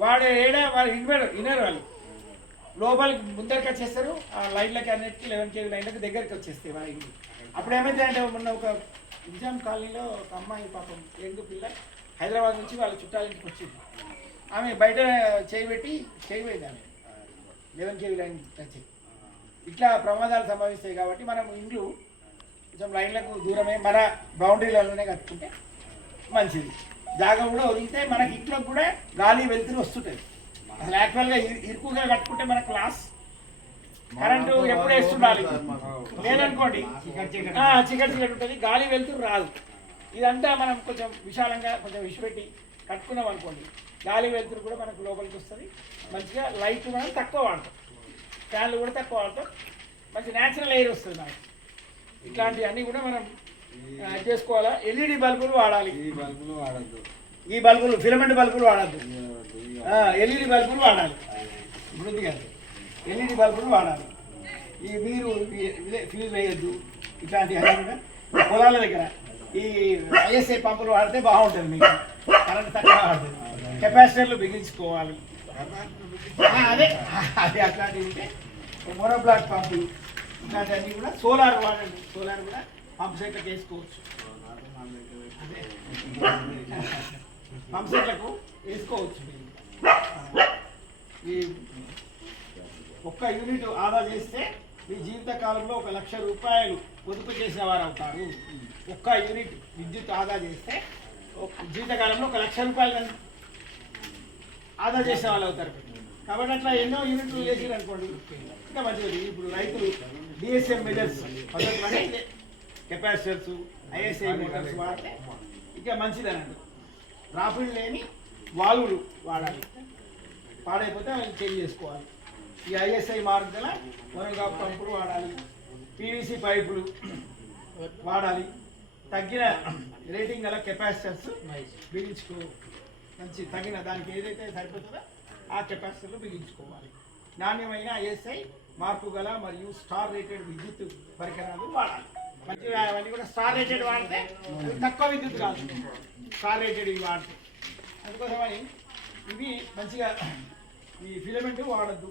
వాడు ఏడా వాళ్ళు ఇన్వర్ వినరు వాళ్ళు. లోపలికి ముందరికి వచ్చేస్తారు ఆ లైన్లకి అన్నిటికీ లెవెన్ కేజీ లైన్లకి దగ్గరికి వచ్చేస్తాయి వాళ్ళ ఇంటి అప్పుడు ఏమైతే అంటే మొన్న ఒక నిజాం కాలనీలో ఒక అమ్మాయి పాపం ఎంగు పిల్ల హైదరాబాద్ నుంచి వాళ్ళ చుట్టాల ఇంటికి వచ్చింది. ఆమె బయట చేయి పెట్టి చేయి ఆమె. Eleven KG line touch. ఇట్లా ప్రమాదాలు సంభవిస్తాయి కాబట్టి మనం ఇండ్లు కొంచెం లైన్లకు దూరమే మన బౌండరీలలోనే కట్టుకుంటే మంచిది. జాగా కూడా వదిలితే మనకి ఇంట్లో కూడా గాలి వెళ్తురు వస్తుంటుంది అసలు యాక్చువల్గా ఇరు- ఇరుకుగా కట్టుకుంటే మనకు లాస్ కరెంటు ఎప్పుడు వేస్తుండాలి? లేదనుకోండి ఆ, చీకటి చీకటి. ఉంటుంది. గాలి వెళ్తురు రాదు. ఇదంతా మనం కొంచెం విశాలంగా కొంచెం విసిపెట్టి కట్టుకున్నాం అనుకోండి. గాలి వెళ్తురు కూడా మనకు లోపలికి వస్తుంది. మంచిగా లైట్ మనం తక్కువ వాడతాం. ఫ్యాన్లు కూడా తక్కువ వాడతాం. మంచి న్యాచురల్ ఎయిర్ వస్తుంది మనకి. ఇట్లాంటివన్నీ కూడా మనం చేసుకోవాలా? ఎల్ఈడి బల్బులు వాడాలి. ఈ బల్బులు వాడద్దు. ఈ బల్బులు ఫిలమెంట్ బల్బులు వాడద్దు. ఎల్ఈడి బల్బులు వాడాలి. వృద్ధి కాదు ఎల్ఈడి బల్బులు వాడాలి. ఈ మీరు ఫ్యూజ్ వేయొద్దు. కూడా పొలాల దగ్గర ఈ ఐఎస్ఐ పంపులు వాడితే బాగుంటుంది మీకు. కరెంట్ తక్కువ వాడుతుంది. కెపాసిటర్లు బిగించుకోవాలి. అదే అదే అట్లాంటివి ఉంటే మోనోబ్లాక్ పంపులు ఇట్లాంటివన్నీ కూడా సోలార్ వాడండి. సోలార్ కూడా పంప్ సెట్లకు వేసుకోవచ్చు అదే. పంప్ సెట్లకు వేసుకోవచ్చు ఈ ఒక్క యూనిట్ ఆదా చేస్తే మీ జీవిత కాలంలో ఒక లక్ష రూపాయలు పొదుపు చేసిన వారు అవుతారు. ఒక్క యూనిట్ విద్యుత్ ఆదా చేస్తే జీవితకాలంలో ఒక లక్ష రూపాయలు ఆదా చేసిన వాళ్ళు అవుతారు. కాబట్టి అట్లా ఎన్నో యూనిట్లు చేసిరు అనుకోండి ఇంకా మంచిది. ఇప్పుడు రైతులు డిఎస్ఎం మెజర్స్ పద్ధతులు కెపాసిటర్స్ ఐఎస్ఐ మోటార్స్ వాడితే ఇంకా మంచిది అన్నట్టు రాపిడ్ లేని వాల్వులు వాడాలి. పాడైపోతే అవి చేంజ్ చేసుకోవాలి. ఈ ఐఎస్ఐ మార్గల మరొక పంపులు వాడాలి. పీవీసీ పైపులు వాడాలి. తగ్గిన రేటింగ్ గల కెపాసిటర్స్ బిగించుకో. మంచి తగిన దానికి ఏదైతే సరిపోతుందో ఆ కెపాసిటర్లు బిగించుకోవాలి. నాణ్యమైన ఐఎస్ఐ మార్పు గల మరియు స్టార్ రేటెడ్ విద్యుత్ పరికరాలు వాడాలి. మంచిగా అవన్నీ కూడా స్టార్ రేటెడ్ వాడితే తక్కువ విద్యుత్ కాదు. స్టార్ రేటెడ్ ఇవి వాడితే. అందుకోసమని ఇవి మంచిగా ఈ ఫిలమెంట్ వాడద్దు.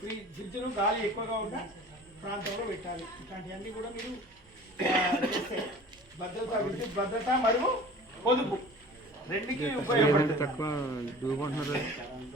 ఫ్రీ ఫ్రిడ్జ్ను గాలి ఎక్కువగా ఉన్న ప్రాంతంలో పెట్టాలి. ఇట్లాంటివన్నీ కూడా మీరు చేస్తే భద్రత విద్యుత్ భద్రత మరియు పొదుపు. రెండుకి ఉపయోగపడుతుంది. తక్కువ